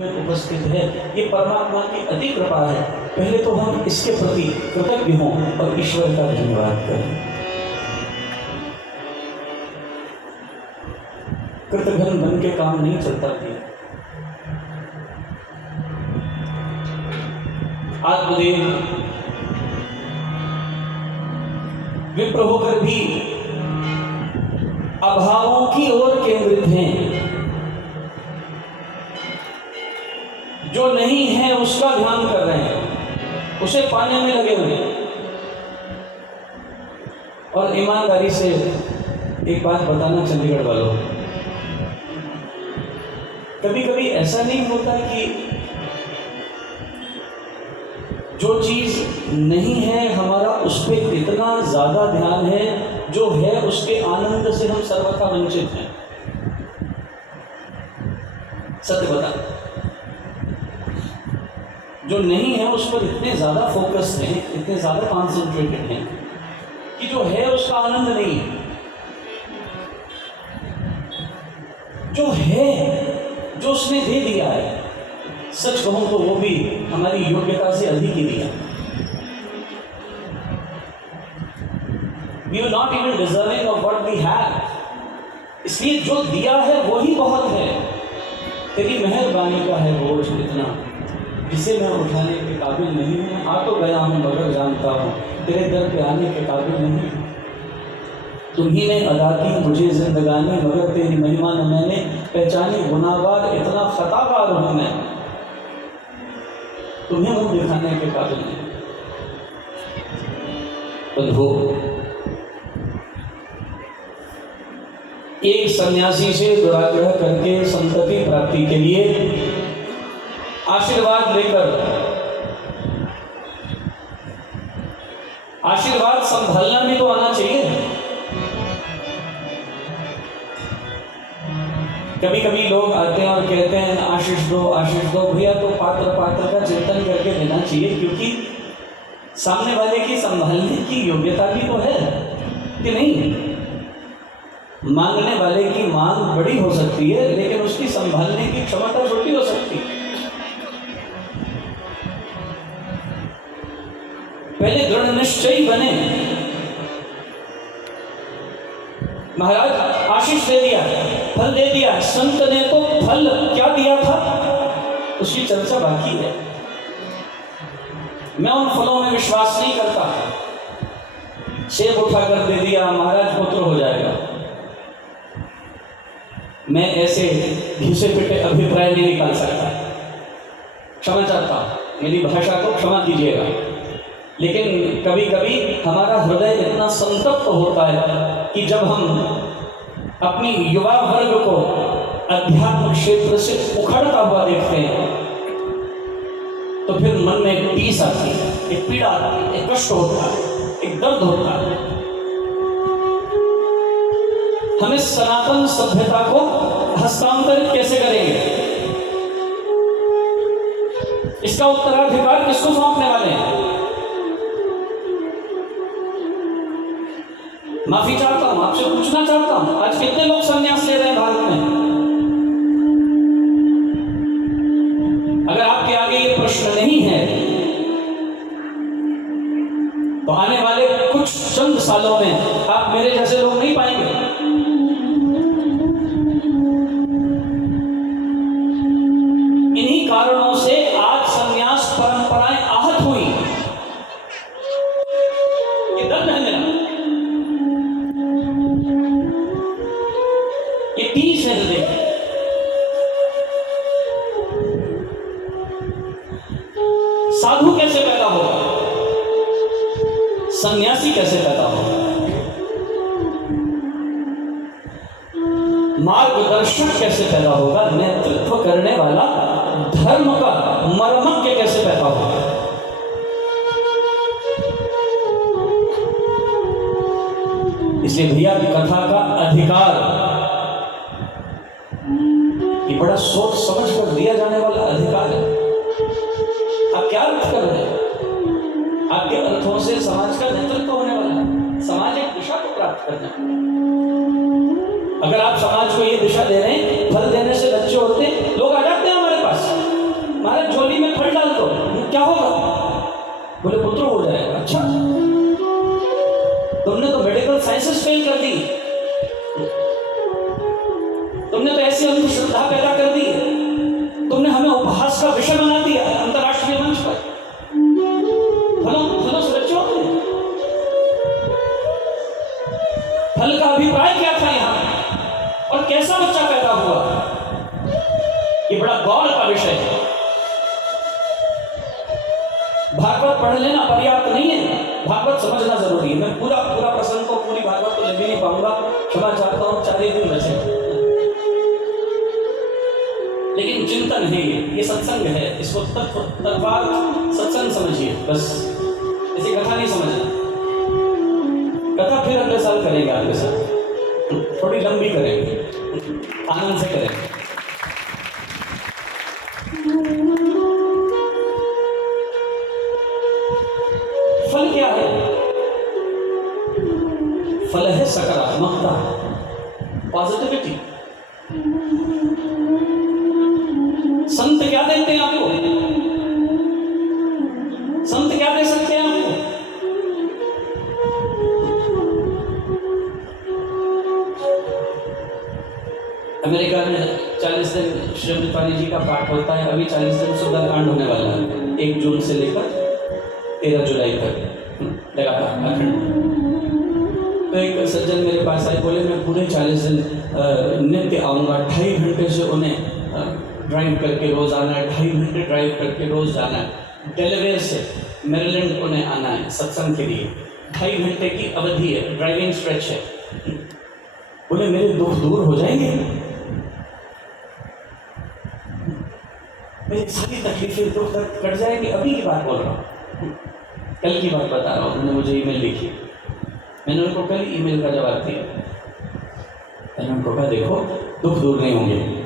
में उपस्थित है, ये परमात्मा की अति कृपा है। पहले तो हम इसके प्रति कृतज्ञ हों और ईश्वर का धन्यवाद करें। कृतघ्न बन के काम नहीं चलता थी। आत्मदेव विप्र होकर भी अभावों की ओर केंद्रित हैं। जो नहीं है उसका ध्यान कर रहे हैं, उसे पाने में लगे हुए हैं। और ईमानदारी से एक बात बताना चंडीगढ़ वालों, कभी कभी ऐसा नहीं होता कि जो चीज नहीं है हमारा उस पर इतना ज्यादा ध्यान है, जो है उसके आनंद से हम सर्वथा वंचित हैं। सत्य बता, जो नहीं है उस पर इतने ज्यादा फोकस हैं, इतने ज्यादा कॉन्सेंट्रेटेड हैं कि जो है उसका आनंद नहीं है। जो है, जो उसने दे दिया है, सच कहूं तो वो भी हमारी योग्यता से अधिक ही दिया। We are not even deserving of what we have. इसलिए जो दिया है वो ही बहुत है। तेरी मेहरबानी का है बोझ इतना, जिसे मैं उठाने के काबिल नहीं हूँ। आ तो गया हूँ मगर जानता हूँ तेरे दर पे आने के काबिल नहीं। तुम्ही ने अदा की मुझे जिंदगानी, मगर तेरी महिमा न मैंने पहचानी। गुनाहगार इतना खताकार हूँ मैं, तुम्हें मुंह दिखाने के काबिल नहीं। बंधु, एक सन्यासी से दुराग्रह करके संतति प्राप्ति के लिए आशीर्वाद लेकर, आशीर्वाद संभालना भी तो आना चाहिए। कभी कभी लोग आते हैं और कहते हैं आशीष दो आशीष दो। भैया तो पात्र पात्र का चिंतन करके देना चाहिए, क्योंकि सामने वाले की संभालने की योग्यता भी तो है कि नहीं। मांगने वाले की मांग बड़ी हो सकती है, लेकिन उसकी संभालने की क्षमता छोटी हो सकती है। पहले दृढ़ निश्चयी बने। महाराज आशीष दे दिया, फल दे दिया, संत ने तो फल क्या दिया था उसकी चर्चा बाकी है। मैं उन फलों में विश्वास नहीं करता। सेब उठाकर दे दिया, महाराज पुत्र हो जाएगा। मैं ऐसे घिसे पिटे अभिप्राय नहीं निकाल सकता, क्षमा चाहता हूं, मेरी भाषा को क्षमा कीजिएगा। लेकिन कभी कभी हमारा हृदय इतना संतप्त होता है कि जब हम अपनी युवा वर्ग को अध्यात्म क्षेत्र से उखड़ता हुआ देखते हैं, तो फिर मन में एक टीस आती है, एक पीड़ा आती है, एक कष्ट होता है, एक दर्द होता है। हम इस सनातन सभ्यता को हस्तांतरित कैसे करेंगे? इसका उत्तराधिकार किसको सौंपने वाले हैं? माफी चाहता हूं, आपसे पूछना चाहता हूं, आज कितने लोग संन्यास ले रहे हैं भारत में? अगर आपके आगे ये प्रश्न नहीं है, तो आने वाले कुछ चंद सालों में आप मेरे जैसे लोग नहीं पाएंगे। इन्हीं कारणों से आज संन्यास परंपराएं आहत हुई। ये दर्द है मेरा, ये टीस है हृदय। साधु कैसे पैदा होगा? सन्यासी कैसे पैदा होगा? मार्गदर्शक कैसे पैदा होगा? नेतृत्व करने वाला धर्म का मर्मज्ञ कैसे पैदा होगा? इसलिए भैया कथा का अधिकार ये बड़ा सोच समझ कर दिया जाने वाला अधिकार है। आप क्या अर्थ कर रहे हैं? आपके अर्थों से समाज का नेतृत्व होने वाला है, समाज एक दिशा को प्राप्त करना है। अगर आप समाज को ये दिशा दे रहे हैं, फल देने से बच्चे होते, लोग आ जाते हैं हमारे पास। बोले पुत्र हो जाएगा। अच्छा, तुमने तो मेडिकल साइंसेस फेल कर दी, तुमने तो ऐसी अंधश्रद्धा पैदा कर दी, तुमने हमें उपहास का विषय बना दिया अंतरराष्ट्रीय मंच पर। फलों से बच्चे होते हैं। फल का अभिप्राय क्या था यहां और कैसा बच्चा पैदा हुआ, ये बड़ा गौर का विषय है। भागवत पढ़ लेना पर्याप्त नहीं है, भागवत समझना जरूरी है। मैं पूरा प्रसंग को, पूरी भागवत को ले भी नहीं पाऊंगा, क्षमा चाहता हूं, 4 ही दिन बचे। लेकिन चिंतन है ये सत्संग है, इसको तत्वार्थ सत्संग समझिए बस, इसे कथा नहीं समझना। कथा फिर अगले साल करेंगे आपके साथ, थोड़ी लंबी करेंगे, आनंद से करेंगे। फल क्या है? फल है सकारात्मकता, पॉजिटिविटी। संत क्या देते हैं आपको? संत क्या दे सकते हैं आपको? अमेरिका में 40 दिन श्री अमृतपाली जी का पाठ होता है। अभी 40 दिन सुंदरकांड होने वाला है, 1 जून से लेकर 13 जुलाई तक लगातार अखंड। तो एक सज्जन मेरे पास आए, बोले मैं पूरे 40 दिन नित्य आऊँगा, 2.5 घंटे से उन्हें ड्राइव करके रोज आना है, 2.5 घंटे ड्राइव करके रोज जाना है। डेलावेयर से मेरीलैंड उन्हें आना है सत्संग के लिए, 2.5 घंटे की अवधि है, ड्राइविंग स्ट्रेच है। बोले मेरे दुख दूर हो जाएंगे, मेरी सारी तकलीफें दुख दर्द कट जाएंगे। अभी की बात बोल रहा हूँ, कल की बात बता रहा हूँ। उन्होंने मुझे ईमेल लिखी, मैंने उनको कल ईमेल का जवाब दिया। मैंने उनको कहा देखो, दुख दूर नहीं होंगे।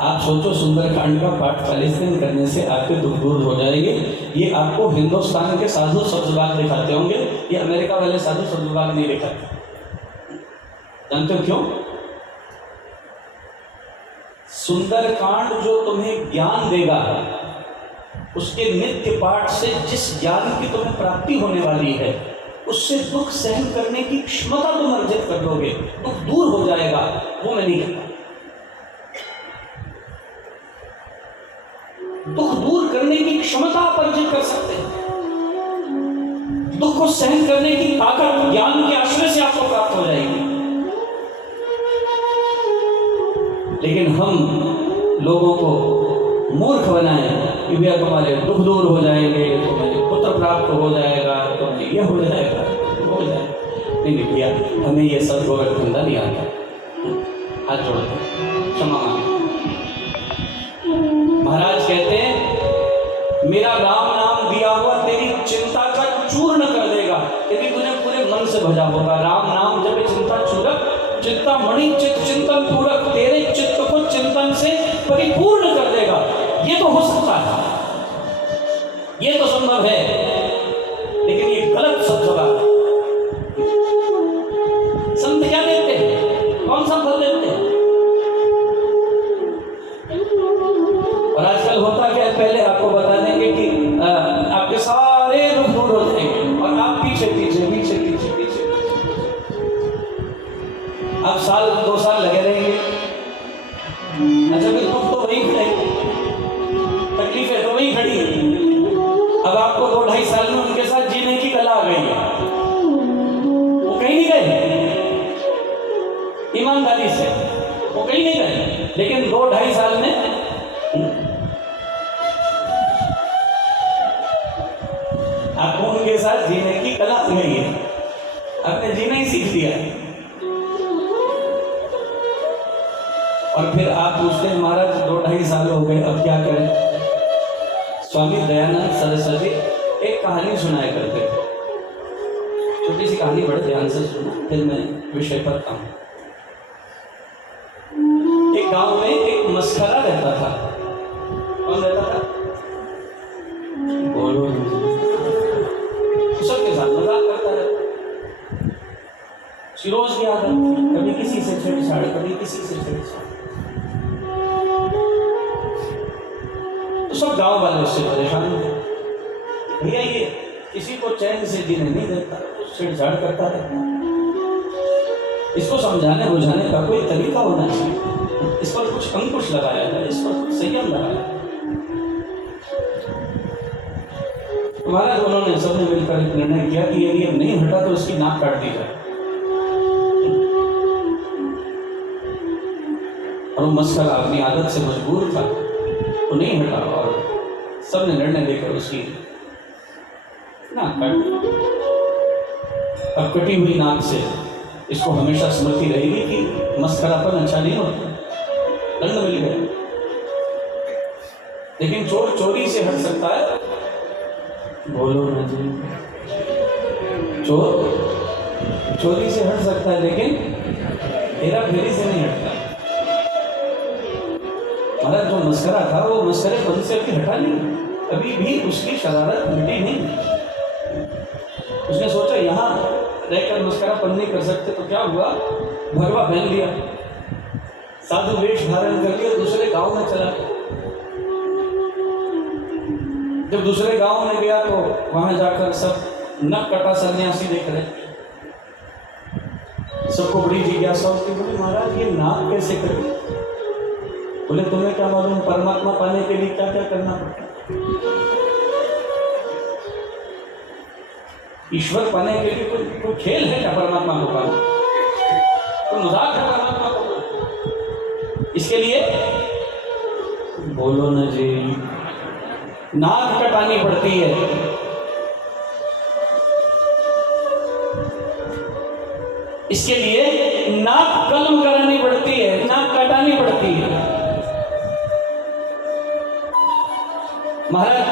आप सोचो, सुंदरकांड का पाठ 40 दिन करने से आपके दुख दूर हो जाएंगे। ये आपको हिंदुस्तान के साधु शब्दवाग दिखाते होंगे, ये अमेरिका वाले साधु शब्दवाग नहीं दिखाते। जानते हो क्यों? सुंदरकांड जो तुम्हें ज्ञान देगा, उसके नित्य पाठ से जिस ज्ञान की तुम्हें प्राप्ति होने वाली है, उससे दुख सहन करने की क्षमता तुम अर्जित कर लोगे, दुख दूर हो जाएगा। वो मैं नहीं कहता। दुख दूर करने की क्षमता आप अर्जित कर सकते हैं। दुख को सहन करने की ताकत ज्ञान के आश्रय से आपको प्राप्त हो जाएगी। लेकिन हम लोगों को मूर्ख बनाए कि भैया तुम्हारे दुख दूर हो जाएंगे, तुम्हें पुत्र प्राप्त हो जाएगा, तुम्हें यह हो जाएगा, वो हो जाएगा। नहीं भैया, हमें ये सब रोग धंधा नहीं आता। हाथ जोड़ते क्षमा मांगे। महाराज कहते हैं मेरा राम नाम दिया हुआ तेरी चिंता का चूर्ण कर देगा, यदि तूने पूरे मन से भजा होगा। राम नाम जब चिंता चूरक, चिंता मणि चित्त चिंतन पूरक, तेरे चित्त को चिंतन से परिपूर्ण कर देगा। ये तो हो सकता है, ये तो संभव है, लेकिन ये गलत शब्द है। संत क्या देते हैं? कौन सा फल देते हैं? और आजकल होता क्या है, पहले आपको बता देंगे कि आपके सारे दुख दूर हो जाएंगे और आप पीछे पीछे पीछे पीछे पीछे आप 1-2 साल लगे रहेंगे। अच्छा, फिर दुख तो वही खड़े, तकलीफें तो वही खड़ी है। अब आपको 2-2.5 साल में उनके साथ जीने की कला आ गई है, वो कहीं नहीं गए, ईमानदारी से वो कहीं नहीं गए। लेकिन 2-2.5 साल में आपको उनके साथ जीने की कला आ गई है, आपने जीना ही सीख लिया। और फिर आप पूछते हैं महाराज 2-2.5 साल हो गए, अब क्या करें? स्वामी दयानंद सरस्वती एक कहानी सुनाया करते थे। छोटी सी कहानी, बड़े ध्यान से सुना, फिर मैं विषय पर आऊं। एक गांव में एक मस्खरा रहता था। कौन रहता था? बोलो। सबके साथ मजाक करता रहता, रोज की आदत, कभी किसी से छेड़छाड़, कभी किसी से छेड़छाड़। सब गांव वाले उससे परेशान थे। भैया ये किसी को चैन से जीने नहीं देता, छेड़छाड़ करता रहता, इसको समझाने बुझाने का कोई तरीका होना चाहिए, इस पर कुछ अंकुश लगाया जाए, इस पर कुछ संयम लगाया जाए। महाराज उन्होंने सबने मिलकर एक निर्णय किया कि यदि अब नहीं हटा तो इसकी नाक काट दी जाए। और वो मस्करा अपनी आदत से मजबूर था, वो नहीं हटा और सबने निर्णय लेकर उसकी नाक काट दी। अब कटी हुई नाक से इसको हमेशा स्मृति रहेगी कि मस्करापन अच्छा नहीं होता, दंड मिल गया। लेकिन चोर चोरी से हट सकता है, बोलो ना जी, चोर चोरी से हट सकता है लेकिन हेरा फेरी से नहीं हटता। हमारा जो मस्करा था वो मस्करे पन से अभी हटा नहीं, कभी भी उसकी शरारत मिटी नहीं। उसने सोचा यहाँ रहकर मस्करा पन नहीं कर सकते तो क्या हुआ, भगवा पहन लिया, साधु वेश धारण कर लिया, दूसरे गांव में चला गया। जब दूसरे गांव में गया तो वहां जाकर सब नक कटा सन्यासी देख रहे, सबको बड़ी जिज्ञासा होती, बोले महाराज ये नाक कैसे कटे? बोले तुम्हें क्या मालूम परमात्मा पाने के लिए क्या क्या करना पड़ता, ईश्वर पाने के लिए कोई खेल है क्या परमात्मा को पाना, कोई मजाक है परमात्मा को? इसके लिए बोलो न जी, नाक कटानी पड़ती है। इसके लिए नाक कलम करानी पड़ती है, नाक कटानी पड़ती है। महाराज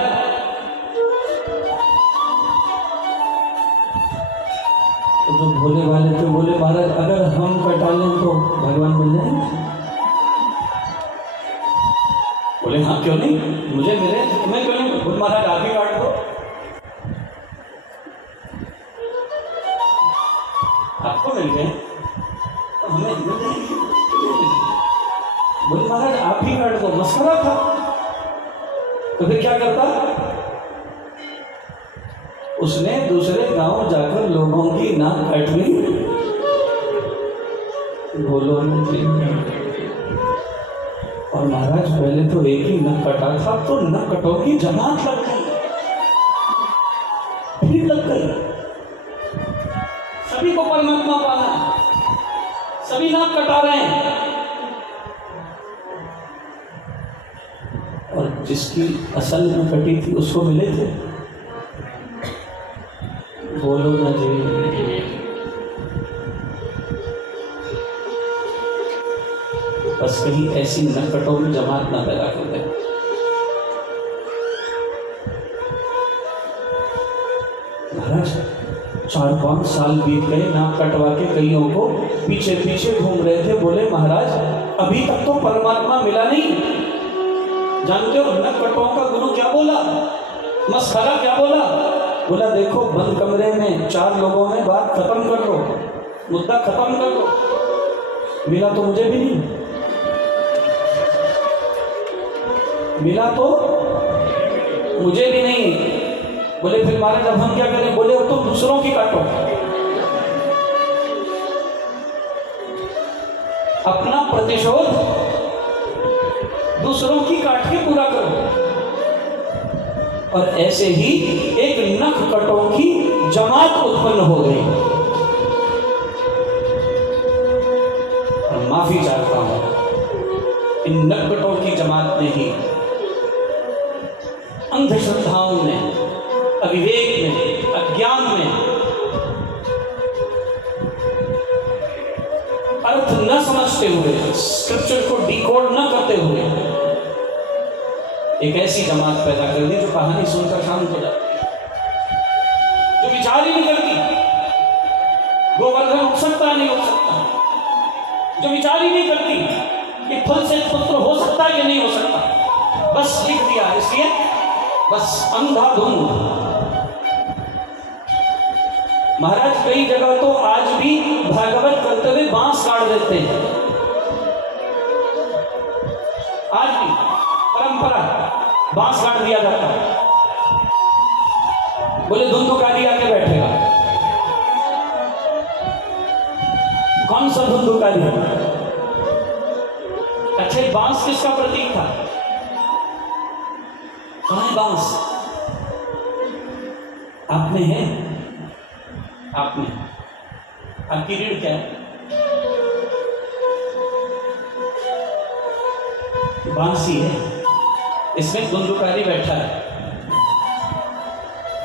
तो भोले वाले थे, बोले महाराज अगर हम कटा लें तो भगवान मिल जाएंगे? बोले हाँ क्यों नहीं, मुझे मिले तुम्हें क्यों नहीं? बोले महाराज आप ही काट दो। आपको मिल गए तो हमें मिल जाएंगे। बोले महाराज आप ही काट दो, मस्करा था। तो फिर क्या करता, उसने दूसरे गांव जाकर लोगों की नाक काट ली। बोलो नहीं। और महाराज पहले तो एक ही नक कटा था, तो नक कटो की जमात लग गई, भीड़ लग गई, सभी को परमात्मा पाना, सभी नाक कटा रहे हैं। और जिसकी असल में कटी थी उसको मिले थे? बोलो ना जी। बस कहीं ऐसी नकटों की जमात ना पैदा कर दे। महाराज 4-5 साल बीत गए, नाक कटवा के कईयों को पीछे पीछे घूम रहे थे। बोले महाराज अभी तक तो परमात्मा मिला नहीं। जानते हो नकटों का गुरु क्या बोला, मस्खरा क्या बोला? बोला देखो बंद कमरे में 4 लोगों में बात खत्म कर लो, मुद्दा खत्म कर लो। मिला तो मुझे भी नहीं, मिला तो मुझे भी नहीं। बोले फिर महाराज अब हम क्या करें? बोले अब तो दूसरों की काटो, अपना प्रतिशोध दूसरों की काट के पूरा करो। और ऐसे ही एक नख कटों की जमात उत्पन्न हो गई। और माफी चाहता हूं, इन नकटों की जमात ने ही अंधश्रद्धाओं में, अविवेक में, अज्ञान में, अर्थ न समझते हुए, स्क्रिप्चर को डिकोड न करते हुए एक ऐसी जमात पैदा कर दी जो कहानी सुनकर शांत हो जाती है, जो विचार ही नहीं करती गोवर्धन उठ सकता है नहीं हो सकता, जो विचार ही नहीं करती कि फल से पुत्र हो सकता है कि नहीं हो सकता, बस लिख दिया इसलिए बस अंधाधुंध। महाराज कई जगह तो आज भी भागवत करते हुए बांस काट देते हैं, आज भी परंपरा। बांस काट दिया जाता है। बोले धुंधुकारी आके बैठेगा। कौन सा धुंधुकारी? अच्छा, बांस किसका प्रतीक था? कहाँ है बांस? आप में है? आप में? आपकी रीढ़ क्या है? बांस ही है। इसमें धुंधुकारी बैठा है।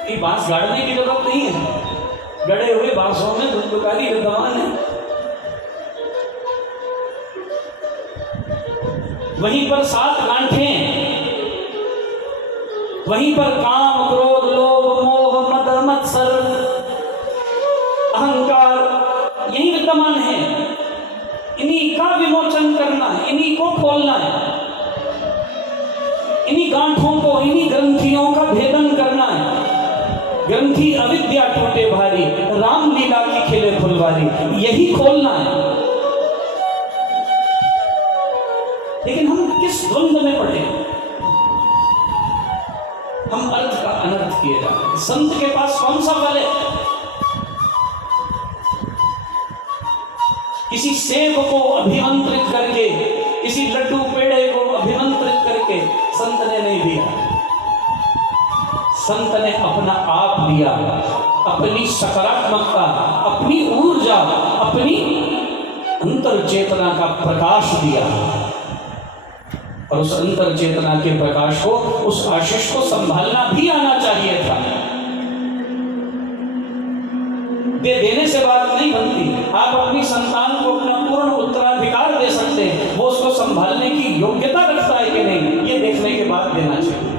ये बांस गाड़ने की जरूरत नहीं है। गड़े हुए बांसों में धुंधुकारी विद्यमान है। वहीं पर 7 गांठें, वहीं पर काम, क्रोध, लोभ, मोह, मद, मत्सर, अहंकार यही विद्यमान है। इन्हीं का विमोचन करना है, इन्हीं को खोलना है, इन्हीं गांठों को, इन्हीं ग्रंथियों का भेदन करना है। ग्रंथि अविद्या टूटे भारी, रामलीला की खिले फुलवारी, यही खोलना है। लेकिन हम किस द्वंद्व में पड़े? हम अर्थ का अनर्थ किए जा रहे हैं। संत के पास कौन सा बल है? किसी सेब को अभिमंत्रित करके, किसी लड्डू पेड़े को अभिमंत्रित करके संत ने नहीं दिया। संत ने अपना आप दिया, अपनी सकारात्मकता, अपनी ऊर्जा, अपनी अंतर चेतना का प्रकाश दिया। और उस अंतर चेतना के प्रकाश को, उस आशीष को संभालना भी आना चाहिए था। देने से बात नहीं बनती। आप अपनी संतान को अपना पूर्ण उत्तराधिकार दे सकते हैं, वो उसको संभालने की योग्यता रखता है कि नहीं, ये देखने के बाद देना चाहिए।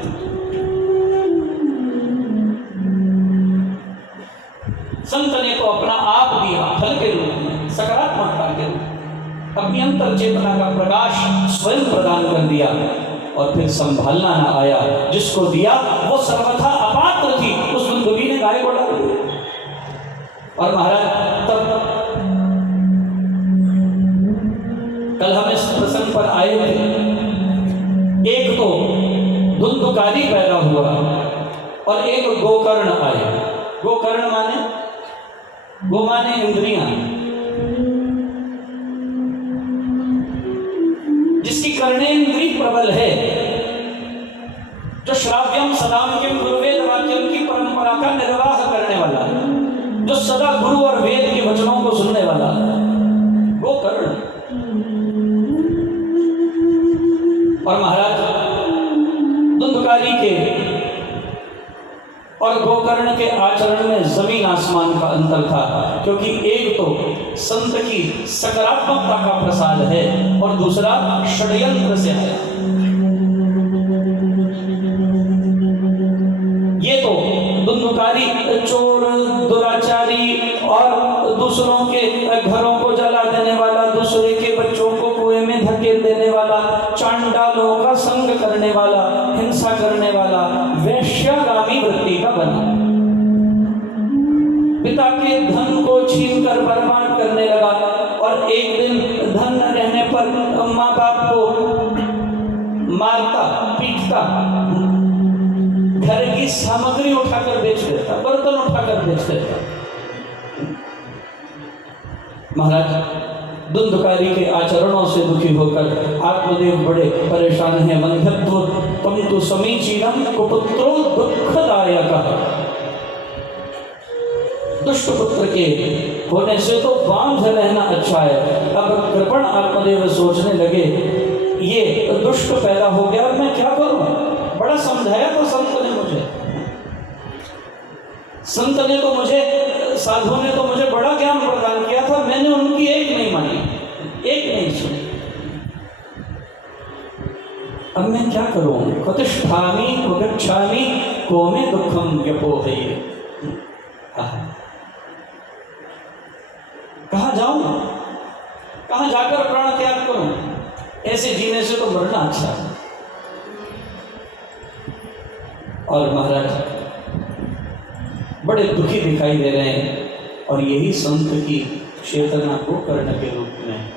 संत ने तो अपना आप दिया फल के रूप में, सकारात्मकता के रूप में, अपनी अंतर चेतना का प्रकाश स्वयं प्रदान कर दिया। और फिर संभालना ना आया। जिसको दिया वो सर्वथा अपात्र थी। उस बुद्धि ने गाय को डाल दिया। और महाराज तब कल हम इस प्रसंग पर आए थे। एक तो धुंधुकारी पैदा हुआ और एक गोकर्ण आए। गोकर्ण माने, गो माने इंद्रियां, जिसकी कर्णेन्द्रिय प्रबल है, जो श्राव्यम सदाम्यम गुरुवेद वाक्यम की परंपरा का निर्वाह करने वाला, जो सदा गुरु और वेद के वचनों को सुनने वाला, गोकर्ण। और महाराज धुंधुकारी के और गोकर्ण के आचरण में जमीन आसमान का अंतर था। क्योंकि एक तो संत की सकारात्मकता का प्रसाद है और दूसरा षड्यंत्र से है। ये तो धुंधुकारी चोर, दुराचारी और दूसरों के घरों को जला देने वाला, दूसरे के बच्चों को कुएं में धकेल देने वाला, चांडालों का संग करने वाला, हिंसा करने वाला, वैश्यागामी वृत्ति का बना। पिता के धन को छीनकर बर्बाद करने लगा और एक दिन धन न रहने पर माँ बाप को मारता, पीटता, घर की सामग्री उठाकर बेच देता, बर्तन उठाकर बेच देता। महाराज धुंधुकारी के आचरणों से दुखी होकर आत्मदेव बड़े परेशान हैं। वंध्यत्व तुम तो समीचीनम कुपुत्रो दुखदायक। दुष्ट पुत्र के होने से तो बांझ रहना अच्छा है। अब कृपण आत्मदेव सोचने लगे, ये दुष्ट पैदा हो गया, मैं क्या करूं? बड़ा समझाया तो संत ने मुझे, संत ने तो मुझे, साधु ने तो मुझे बड़ा ज्ञान प्रदान किया था, मैंने उनकी एक नहीं मानी, एक नहीं सुनी। अब मैं क्या करूं? प्रतिष्ठामी गच्छामि को में दुखम व्यपोहये। कहाँ जाऊं? कहाँ जाकर प्राण त्याग करूं? ऐसे जीने से तो मरना अच्छा है। और महाराज बड़े दुखी दिखाई दे रहे हैं। और यही संत की चेतना को कर्ण के रूप में,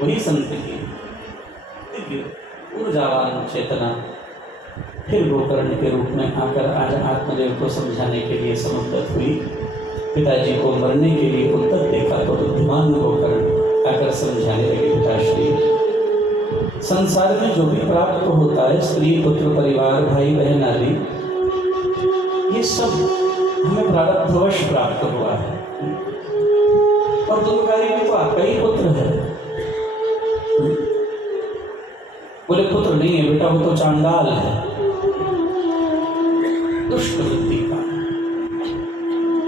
वही संत की ऊर्जावान चेतना फिर गोकर्ण के रूप में आकर आज आत्मदेव को समझाने के लिए समुद्रत हुई। पिताजी को मरने के लिए उद्दत देखा तो बुद्धिमान गोकर्ण आकर समझाने लगे, पिताश्री संसार में जो भी प्राप्त होता है, स्त्री पुत्र परिवार भाई बहन आदि, ये सब हमें प्रारब्धवश प्राप्त हुआ है। और दुर्गारी भी तो आपका ही पुत्र है। बोले पुत्र नहीं है बेटा, वो तो चांडाल है, दुष्ट वृत्ति का।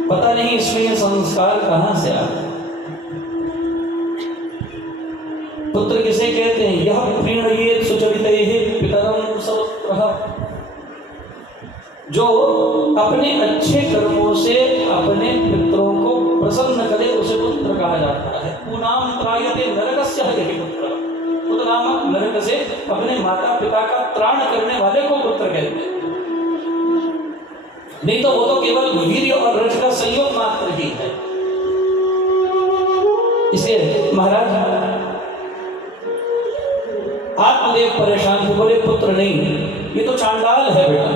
पता नहीं इसमें ये संस्कार कहां से आ। पुत्र किसे कहते हैं? यह प्रीणयेत सुचरितैः पितरं सवत्रः, जो अपने अच्छे कर्मों से अपने पितरों को प्रसन्न करे उसे पुत्र कहा जाता है। पूनाम त्रायते नरकस्य हरिः पुत्रः, पुत्र नामक नरक से अपने माता पिता का त्राण करने वाले को पुत्र कहते हैं। नहीं तो वो तो केवल वीर्य और रज का संयोग मात्र ही है। इसलिए महाराज आत्मदेव परेशान थे, बोले पुत्र नहीं, ये तो चांडाल है बेटा।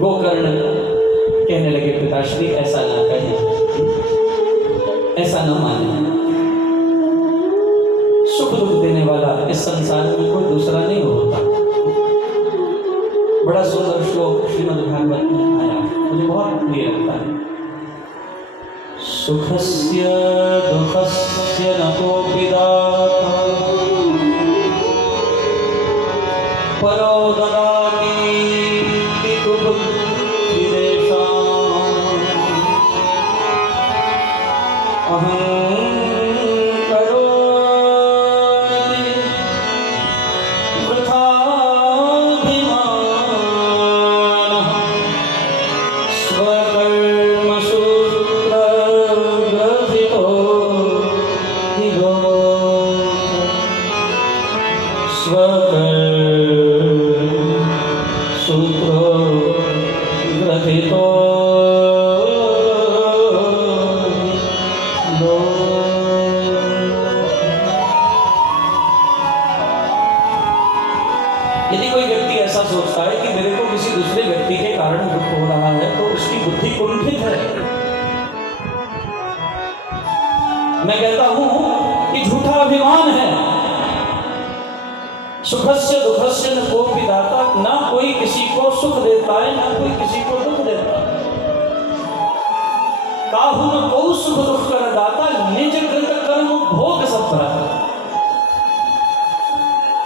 गोकर्ण कहने लगे, पिताश्री ऐसा ना कहें, ऐसा न माने। सुख दुख देने वाला इस संसार में कोई दूसरा नहीं होता। बड़ा सुंदर श्लोक श्रीमद् भागवत में आया, मुझे बहुत प्रिय लगता है। सुखस्य दुःखस्य न कोऽपि दाता परो ददाति तु बुद्धिरेषाम् अहं करोमि वृथाभिमानः स्वकर्मसु प्रग्रथितो हि सूत्रो ग्रथितो यदि कोई व्यक्ति ऐसा सोचता है कि मेरे को किसी दूसरे व्यक्ति के कारण दुख हो रहा है तो उसकी बुद्धि कुंठित है। मैं कहता हूं कि झूठा अभिमान है। सुखस्य दुखस्य न कोऽपि दाता, ना कोई किसी को सुख देता है ना कोई किसी को दुख देता है। काहू न को सुख दुख कर दाता, निज कृत कर्म भोग सब भरा।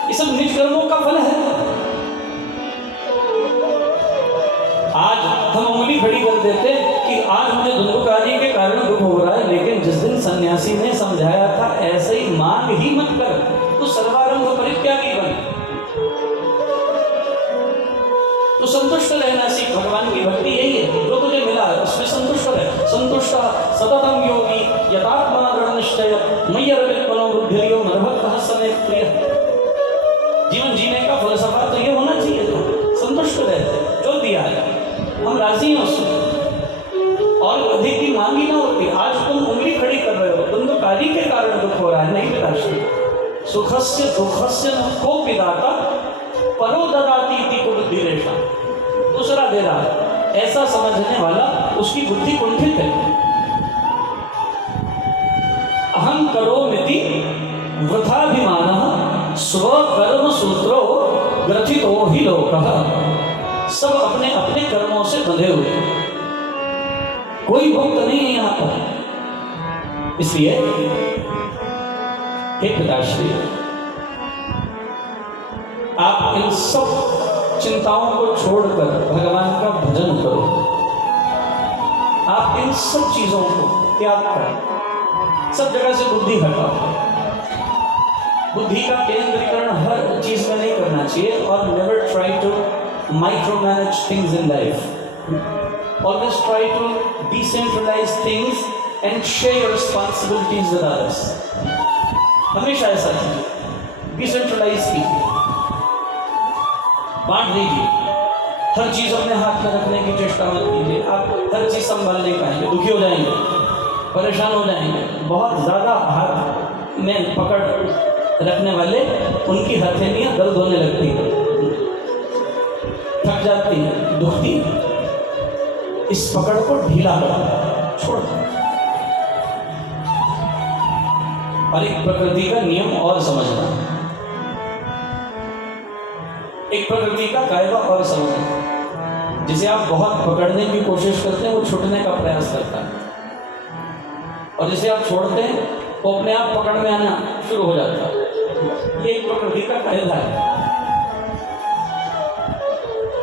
ये सब निज कर्मों का फल है। आज हम उंगली खड़ी कर देते कि आज मुझे धुंधुकारी के कारण दुख हो रहा है, लेकिन जिस दिन सन्यासी ने समझाया था ऐसे ही मांग ही मत कर, तो सर्वारंभ परित्यागी बन, तो संतुष्ट रहना सीख। भगवान की भक्ति यही है, जो तुझे मिला है उसमें संतुष्ट रहे। संतुष्ट सततम योगी यथात्मा दृढ़ निश्चय मय्यर्पित मनो बुद्धिर्यो मद्भक्तः समे प्रियः। जीवन जीने का फलसफा तो ये होना चाहिए, संतुष्ट रहे, जो दिया है हम राजी हैं उसमें, और अधिक की मांगी ना होती। आज तुम उंगली खड़ी कर रहे हो, तुम तो कार्य के कारण दुख हो रहा है, नहीं पिताश्री। सुखस्य दुःखस्य न कोऽपि दाता परो ददाति इति बुद्धिरेषा, दूसरा दे रहा है, ऐसा समझने वाला उसकी बुद्धि कुंठित है। अहं करोमीति वृथाभिमानः स्वकर्म सूत्रो ग्रथितो हि लोकः। सब अपने अपने कर्मों से बंधे हुए, कोई भक्त नहीं है यहाँ पर। इसलिए हे पिताश्री, आप इन सब चिंताओं को छोड़कर भगवान का भजन करो। आप इन सब चीजों को त्याग करें, सब जगह से बुद्धि हटाओ। बुद्धि का केंद्रीकरण हर चीज में नहीं करना चाहिए, और never try to micromanage things in life. Always try to decentralize things and share your responsibilities with others. हमेशा ऐसा कीजिए, डिसेंट्रलाइज कीजिए, बांट दीजिए। हर चीज अपने हाथ में रखने की चेष्टा मत कीजिए। आप हर चीज संभाल नहीं पाएंगे, दुखी हो जाएंगे, परेशान हो जाएंगे। बहुत ज्यादा हाथ में पकड़ रखने वाले, उनकी हथेलियां दर्द होने लगती हैं। थक जाती है, दुखती है, इस पकड़ को ढीला कर छोड़ दो और एक प्रकृति का नियम और समझना, एक प्रकृति का कायदा और समझना। जिसे आप बहुत पकड़ने की कोशिश करते हैं वो छूटने का प्रयास करता है, और जिसे आप छोड़ते हैं वो अपने आप पकड़ में आना शुरू हो जाता है। ये एक प्रकृति का कायदा है।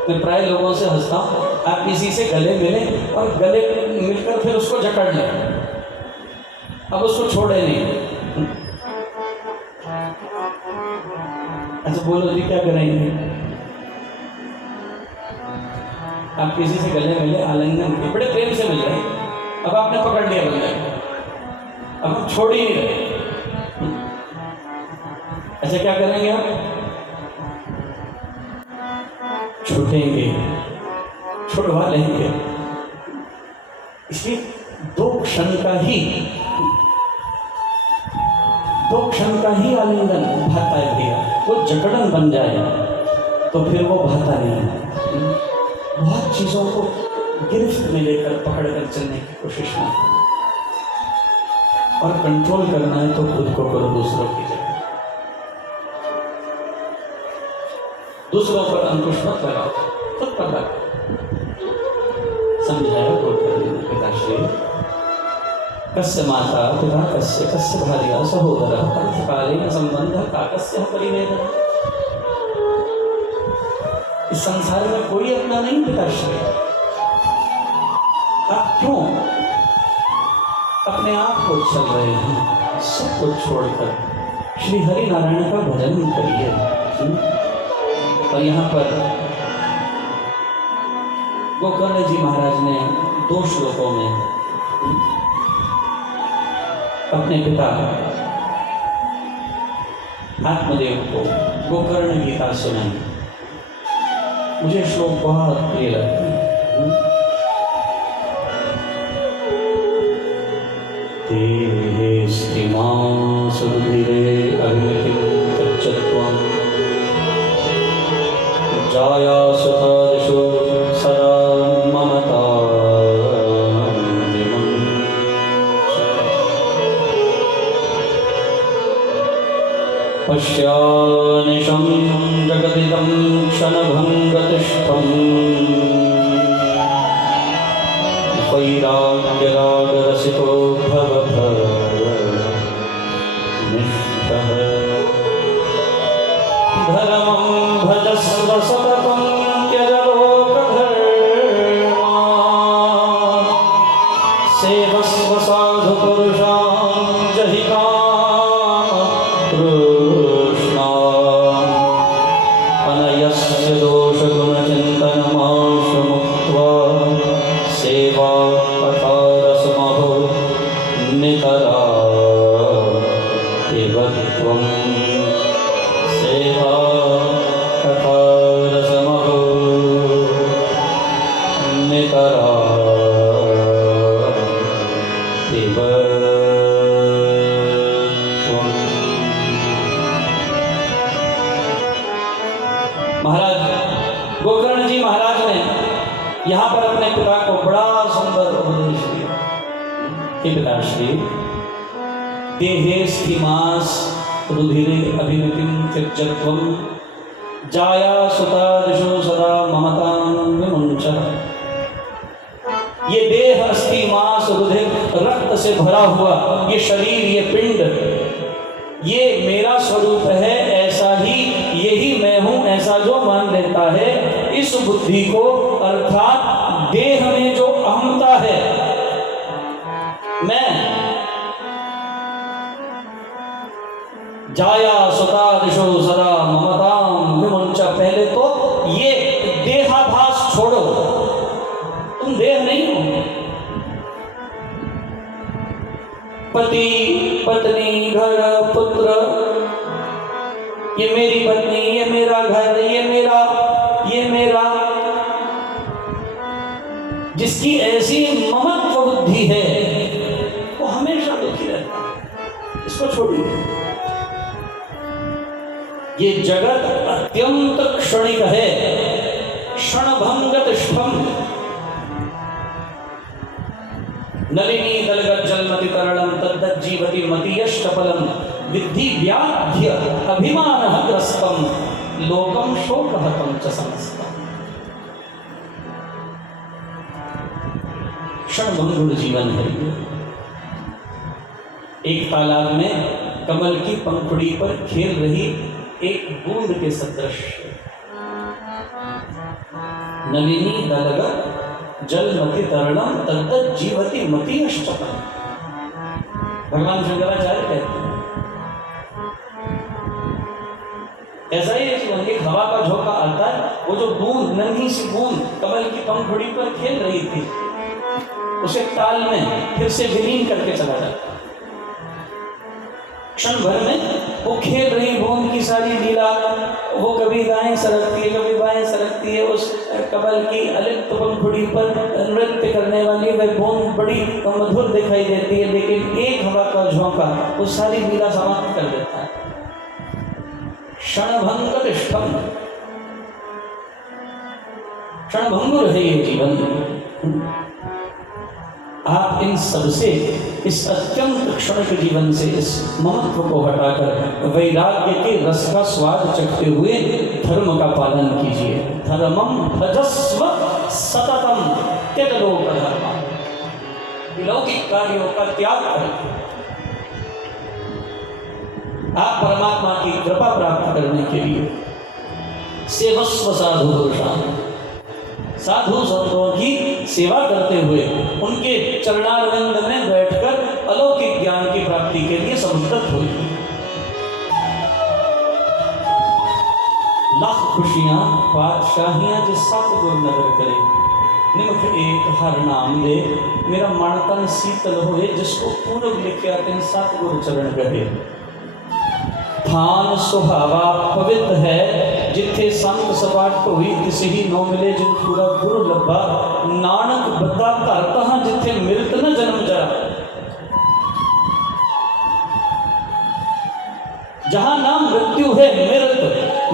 मैं प्राय लोगों से हंसता हूँ, आप किसी से गले मिले और गले मिलकर फिर उसको जकड़ लें, अब उसको छोड़े नहीं। अच्छा बोलो जी क्या करेंगे? आप किसी से गले मिले, आलिंगन किए, बड़े प्रेम से मिल रहे हैं, अब आपने पकड़ लिया बंदे, अब हम छोड़ ही नहीं रहे। अच्छा क्या करेंगे आप? छूटेंगे, छुड़वा लेंगे। इसलिए दो क्षण का ही आलिंगन भाता है भैया। वो जकड़न बन जाए तो फिर वो भाता नहीं। बहुत चीजों को गिरफ्त में लेकर पकड़ कर चलने की कोशिश ना, और कंट्रोल करना है तो खुद को करो, दूसरों की जगह। दूसरों पर अंकुश मत लगाओ, खुद पर लगाओ। समझाया गोकर्ण ने पिताश्री, कस्य माता पिता कस्य भार्या सहोदरः अर्थकालीन संबंधः काकस्य परिवेदनः। इस संसार में कोई अपना नहीं पिताश्री। आप क्यों अपने आप को चल रहे हैं? सब कुछ छोड़कर श्री हरि नारायण का भजन करिए। और यहाँ पर गोकर्ण जी महाराज ने 2 श्लोकों में अपने पिता आत्मदेव को गोकर्ण गीता सुनाई। मुझे श्लोक बहुत प्रिय लगते हैं। ते स्त्रीमां सुधीरे अभिमतिं तच्चत्वं जाया सुतादिषु सदा ममता पश्यानिशं जगदिदं क्षणभङ्गतिष्ठम् वैराग्यरागरसिको भवभव निष्ठः धर्मं भजस्व सततं त्यज लोकधर्मा सेवस्व साधुपुरुषान् जहि अनयस्य दोषगुणचिन्तनमाशमुक्त्वा सेवा तथा रसमहो नितरा एव त्वं सेवा तथा रसमहो नितरा एव महाराज गोकर्ण जी महाराज ने यहाँ पर अपने पिता को बड़ा सुंदर उपदेश दिया। हे पिताश्री, देहे स्थिमास रुधिरे अभिमतिं त्यज्यत्वं जाया सुतादिषु सदा ममतां विमुञ्चः। ये देह अस्थि मांस रुधिर रक्त से भरा हुआ ये शरीर, ये पिंड, ये मेरा स्वरूप है, ऐसा ही यही मैं हूं, ऐसा जो मान लेता है, इस बुद्धि को अर्थात देह में जो अहमता है, मैं जाया सुतादिषु सदा ममतां विमुञ्च। पहले तो ये देहाभास छोड़ो, तुम देह नहीं हो। पति पत्नी घर पुत्र, ये मेरी पत्नी, ये मेरा घर, ये मेरा, जिसकी ऐसी ममत्व बुद्धि है वो हमेशा दुखी रहता है। इसको छोड़िए। ये जगत अत्यंत क्षणिक है, क्षणभंगतिष्ठम नलिनी दलगज्जलमति तरलम तद्दज्जीवति मतीयश्चपलम विद्धि व्याध्य अभिमानः ग्रस्तम लोकम शोकहतम च समस्तम। क्षणभंगुर जीवन है। एक तालाब में कमल की पंखुड़ी पर खेल रही एक बूंद के सदृश नलिनी दलग जलमति तरणम तद्दत जीवति मति अष्टपम। भगवान शंकराचार्य कहते हैं ऐसा ही एक हवा का झोंका आता है, वो जो बूंद नन्ही सी बूंद कमल की पंखुड़ी पर खेल रही थी उसे ताल में फिर से विलीन करके चला जाता। क्षण भर में वो खेल रही बूंद की सारी लीला, वो कभी दाएं सरकती है कभी बाएं सरकती है, उस कमल की अलिप्त पंखुड़ी पर नृत्य करने वाली वह बूंद बड़ी मधुर दिखाई देती है, लेकिन एक हवा का झोंका वो सारी लीला समाप्त कर देता है। क्षणभंगतिष्ठम, क्षणभंगुर है ये जीवन। आप इन सबसे, इस अत्यंत क्षणिक जीवन से, इस महत्व को हटाकर वैराग्य के रस का स्वाद चखते हुए धर्म का पालन कीजिए। धर्मम भजस्व सततम त्यजलोक धर्मम, लौकिक कार्यों का त्याग करके आप परमात्मा की कृपा प्राप्त करने के लिए सेवस्व साधु पुरुषान, साधु संतों की सेवा करते हुए उनके चरणारविंद में बैठकर अलौकिक ज्ञान की प्राप्ति के लिए समुद्रत हुई। लाख खुशियां बादशाहियां जिस सतगुरु नगर करे, निमुख एक हर नाम दे, मेरा मन तन शीतल होए, जिसको पूर्व लिखा तिन सतगुरु चरण कहे। थान सुहावा पवित्र है, जिथे संत सपाट होई तिसे ही नो मिले, जिन पूरा गुरु लब्बा, नानक बता घर तहां जिथे मिलत न जन्म जरा। जहां ना मृत्यु है मृत,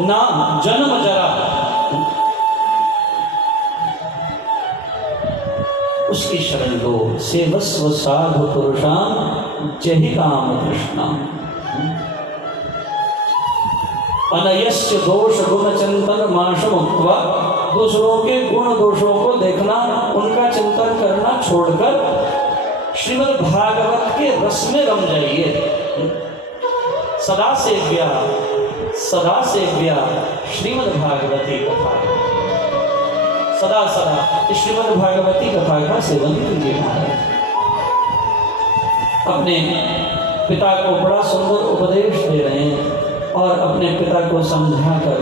ना जन्म जरा, उसकी शरण लो। सेवस्व साधु पुरुषान जहि काम कृष्णा। अनयस्य दोष गुण चिंतन माशमुक्त्वा, दूसरों के गुण दोषों को देखना, उनका चिंतन करना छोड़कर श्रीमद् भागवत के रस में रम जाइए। सदा सेव्या श्रीमद् भागवती कथा, सदा सदा श्रीमद् भागवती कथा का सेवन कीजिए। अपने पिता को बड़ा सुंदर उपदेश दे रहे हैं और अपने पिता को समझाकर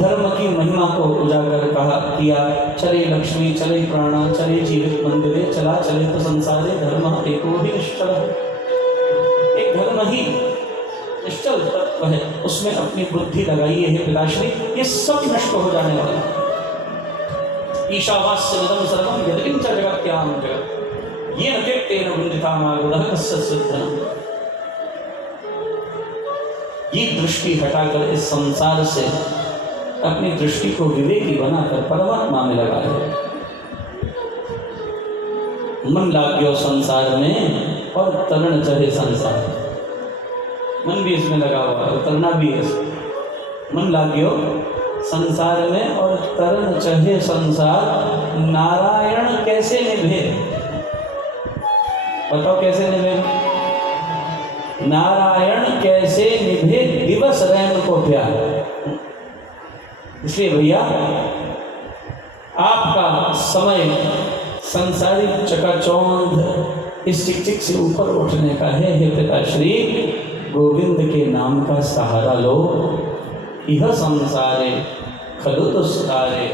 धर्म की महिमा को उजागर किया। चले लक्ष्मी चले प्राणा, चले जीवित मंदिरे, चला चले तो संसारे, धर्म एको ही निश्चल है। एक धर्म ही निश्चल तत्व है, उसमें अपनी बुद्धि लगाइए है पिताश्री, ये सब नष्ट हो जाने वाला। ईशावास्यमिदं सर्वं यद्किंच जगत्यां जगत्, येन त्यक्तेन भुञ्जितामागुणः कस्य सिद्धनम्। ये दृष्टि हटाकर इस संसार से अपनी दृष्टि को विवेकी बनाकर परमात्मा में लगा है। मन लाग्यो संसार में और तरण चढ़े संसार, मन भी इसमें लगा हुआ है, तरना भी है। मन लाग्यो संसार में और तरण चढ़े संसार, नारायण कैसे निभे? बताओ कैसे निभे? नारायण कैसे निभे दिवस रैन को प्यार। इसलिए भैया आपका समय संसारिक चकाचौंध इस चिकचिक से ऊपर उठने का है। हे पिताश्री, गोविंद के नाम का सहारा लो। यह संसारे खलु दुस्तारे,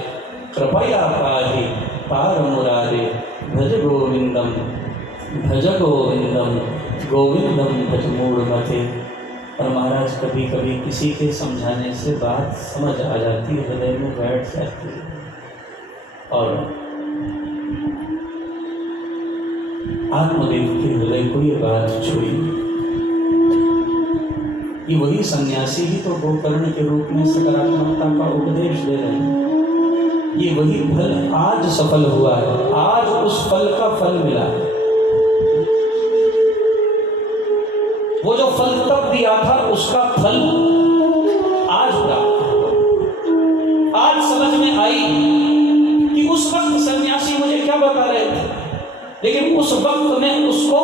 कृपया पाहि पार मुरारे, भज गोविंदम गोविंदम भज मूढ़मते। और महाराज कभी कभी किसी के समझाने से बात समझ आ जाती है, हृदय में बैठ जाती है और आत्मदेव के हृदय को ये बात छुई। ये वही सन्यासी ही तो गोकर्ण के रूप में सकारात्मकता का उपदेश दे रहे हैं। ये वही फल आज सफल हुआ है, आज उस फल का फल मिला है। वो जो फल तब दिया था उसका फल आज प्राप्त हुआ। आज समझ में आई कि उस वक्त सन्यासी मुझे क्या बता रहे थे, लेकिन उस वक्त में उसको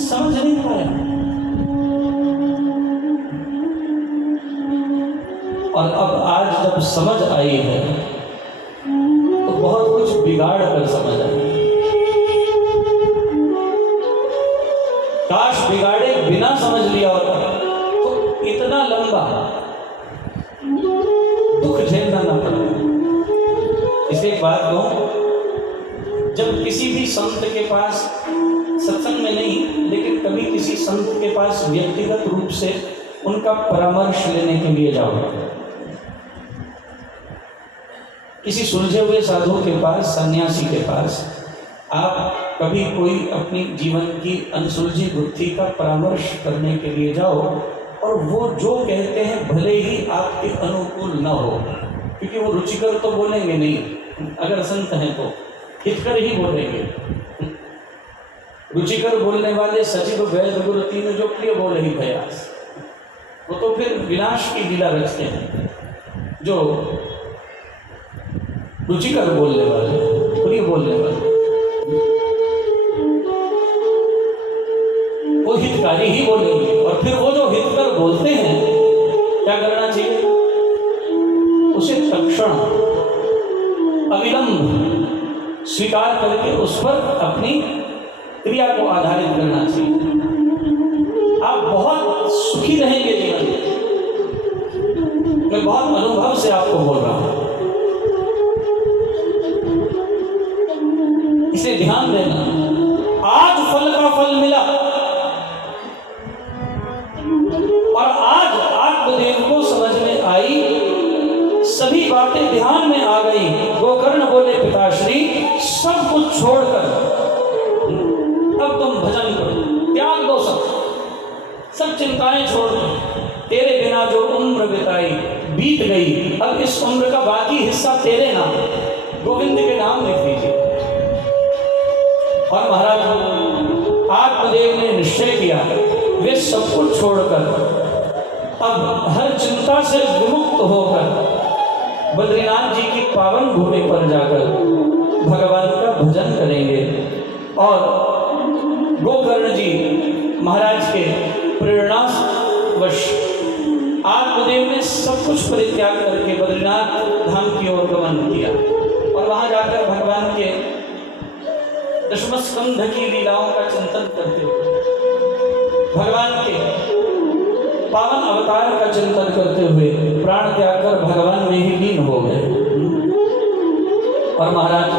समझ नहीं पाया। और अब आज जब समझ आई है तो बहुत कुछ बिगाड़ कर समझ आई। काश बिगाड़े बिना समझ लिया होता तो इतना लंबा दुख झेलना ना पड़ता। इसे एक बात कहूं, जब किसी भी संत के पास, सत्संग में नहीं लेकिन कभी किसी संत के पास व्यक्तिगत रूप से उनका परामर्श लेने के लिए जाओ, किसी सुलझे हुए साधु के पास, सन्यासी के पास आप कभी कोई अपनी जीवन की अनसुलझी बुद्धि का परामर्श करने के लिए जाओ और वो जो कहते हैं भले ही आपके अनुकूल न हो, क्योंकि वो रुचिकर तो बोलेंगे नहीं, अगर संत हैं तो हितकर ही बोलेंगे। रुचिकर बोलने वाले सचिव वैद्य गुरु तीन जो प्रिय बोले ही प्रयास, वो तो फिर विनाश की लीला रचते हैं। जो रुचिकर बोलने वाले, प्रिय बोलने वाले, वो हितकारी ही बोलेंगे। और फिर वो जो हितकर बोलते हैं, क्या करना चाहिए? उसे तत्क्षण अविलंब स्वीकार करके उस पर अपनी क्रिया को आधारित करना चाहिए। आप बहुत सुखी रहेंगे जीवन में। मैं बहुत अनुभव से आपको बोल रहा हूं, इसे ध्यान देना। आज फल का फल मिला और आज आत्मदेव को समझ में आई, सभी बातें ध्यान में आ गई। गोकर्ण बोले पिताश्री सब कुछ छोड़कर अब तुम भजन करो, त्याग दो सब चिंताएं छोड़ दो। तेरे बिना जो उम्र बिताई बीत गई, अब इस उम्र का बाकी हिस्सा तेरे नाम, गोविंद के नाम लिख दीजिए। और महाराज आत्मदेव ने निश्चय किया, वे सब कुछ छोड़कर अब हर चिंता से विमुक्त होकर बद्रीनाथ जी की पावन भूमि पर जाकर भगवान का भजन करेंगे। और गोकर्ण जी महाराज के प्रेरणावश आत्मदेव ने सब कुछ परित्याग करके बद्रीनाथ धाम की ओर गमन किया और वहां जाकर भगवान के दशम स्कंध की लीलाओं का चिंतन करते हुए, भगवान के पावन अवतार का चिंतन करते हुए प्राण त्याग कर भगवान में ही लीन हो गए। और महाराज